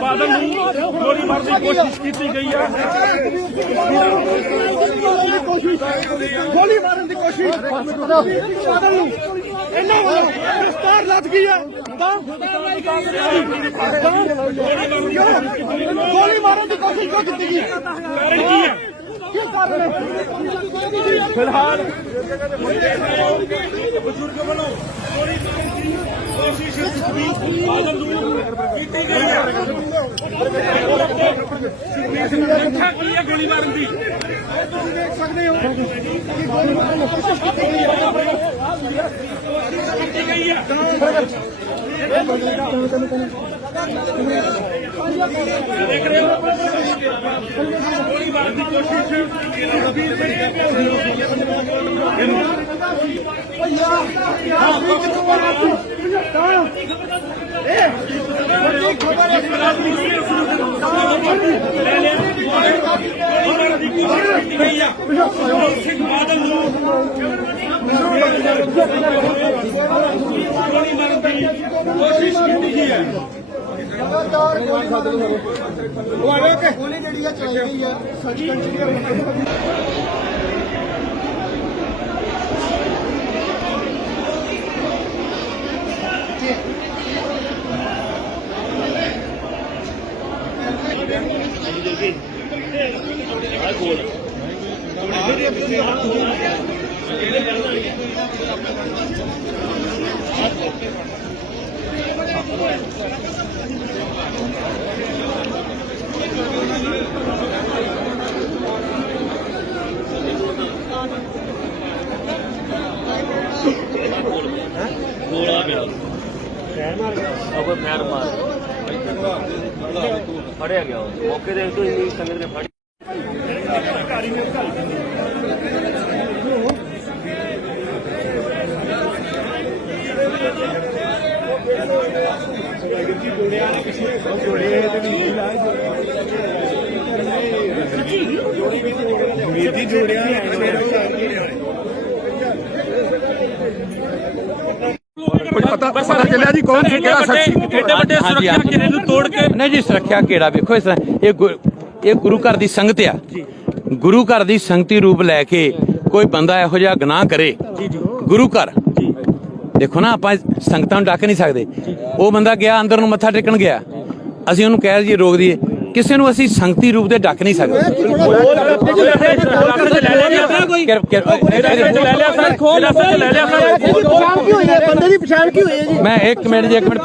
ਬਾਦਲ ਨੂੰ ਗੋਲੀ ਮਾਰਨ ਦੀ ਕੋਸ਼ਿਸ਼ ਕੀਤੀ ਗਈ ਹੈ ਗੋਲੀ ਮਾਰਨ ਦੀ ਕੋਸ਼ਿਸ਼ ਬਾਦਲ ਨੂੰ ਇਹਨਾਂ ਵੱਲੋਂ ਗ੍ਰਿਫਤਾਰ ਲੱਗ ਗਈ ਹੈ ਤਾਂ ਗੋਲੀ ਮਾਰਨ ਦੀ ਕੋਸ਼ਿਸ਼ ਕਿਉਂ ਕੀਤੀ ਗਈ? ਕਾਰਨ ਫਿਲਹਾਲ ਬਜ਼ੁਰਗ ਵੱਲੋਂ ਗੋਲੀ ਮਾਰਨ ਦੀ ਕੋਸ਼ਿਸ਼ ਬਾਦਲ ਨੂੰ ਕੀਤੀ ਗਈ ਹੈ ਅੱਛਾ ਕੀ ਹੈ ਗੋਲੀ ਮਾਰਨ ਦੀ ਤੁਸੀਂ ਦੇਖ ਸਕਦੇ ਹੋ ਕਿ ਗੋਲੀ ਮਾਰਨ ਦੀ ਕੋਸ਼ਿਸ਼ ਕੀਤੀ ਗਈ ਹੈ ਕੀਤੀ ਗਈ ਹੈ ਦੇਖ ਰਹੇ ਹੋ ਗੋਲੀ ਮਾਰਨ ਦੀ ਕੋਸ਼ਿਸ਼ ਮਾਰਨ ਦੀ ਕੋਸ਼ਿਸ਼ ਕੀਤੀ ਗਈ ਹੈ ਸਿੰਘ ਬਾਦਲ ਨੂੰ ਗੋਲੀ ਮਾਰਨ ਦੀ ਕੋਸ਼ਿਸ਼ ਕੀਤੀ ਗਈ ਹੈ ਲਗਾਤਾਰ ਗੋਲੀ ਮਾਰਨ ਦੀ ਗੋਲੀ ਜਿਹੜੀ ਹੈ ਚਲਾਈ ਗਈ ਹੈ ਸੱਚਖੰਡ ਜਿਹੜੀ ਹੈ ਗੋਲਾ ਪਿਆ ਅਬ ਫੈਰ ਮਾਰ ਫੜਿਆ ਗਿਆ ਮੌਕੇ ਦੇ ਤੋਂ ਇੰਨੀ ਸੰਗਤ ਨੇ ਫੜੀ ਕੁਝ ਪਤਾ ਪਤਾ ਚੱਲਿਆ ਜੀ ਕੌਣ ਸੀ ਕਿਹੜਾ ਸ਼ਖਸ ਐਡੇ ਵੱਡੇ ਹਾਂਜੀ, ਸੁਰੱਖਿਆ ਹਾਂਜੀ। ਘੇਰੇ ਨੂੰ ਤੋੜ ਕੇ? ਨਹੀਂ ਜੀ ਸੁਰੱਖਿਆ ਕਿਹੜਾ ਵੇਖੋ ਇਸ ਤਰ੍ਹਾਂ ਇਹ ਗੁ- ਇਹ ਗੁਰੂ ਘਰ ਦੀ ਸੰਗਤ ਆ। ਗੁਰੂ ਘਰ ਦੀ ਸੰਗਤੀ ਰੂਪ ਲੈ ਕੇ ਕੋਈ ਬੰਦਾ ਇਹੋ ਜਿਹਾ ਗੁਨਾਹ ਕਰੇ ਗੁਰੂ ਘਰ। ਦੇਖੋ ਨਾ ਆਪਾਂ ਸੰਗਤਾਂ ਨੂੰ ਡੱਕ ਨਹੀਂ ਸਕਦੇ। ਉਹ ਬੰਦਾ ਗਿਆ ਅੰਦਰ ਨੂੰ ਮੱਥਾ ਟੇਕਣ ਗਿਆ। ਅਸੀਂ ਉਹਨੂੰ ਕਹਿ ਜੀ ਰੋਕ ਦਈਏ। ਕਿਸੇ ਨੂੰ ਅਸੀਂ ਸੰਗਤੀ ਰੂਪ ਦੇ ਡੱਕ ਨਹੀਂ ਸਕਦੇ ਲੈ ਲਿਆ ਸਰ ਬੰਦੇ ਦੀ ਪਛਾਣ ਕੀ ਹੋਈ ਹੈ ਜੀ ਮੈਂ ਇੱਕ ਮਿੰਟ ਜੀ ਇੱਕ ਮਿੰਟ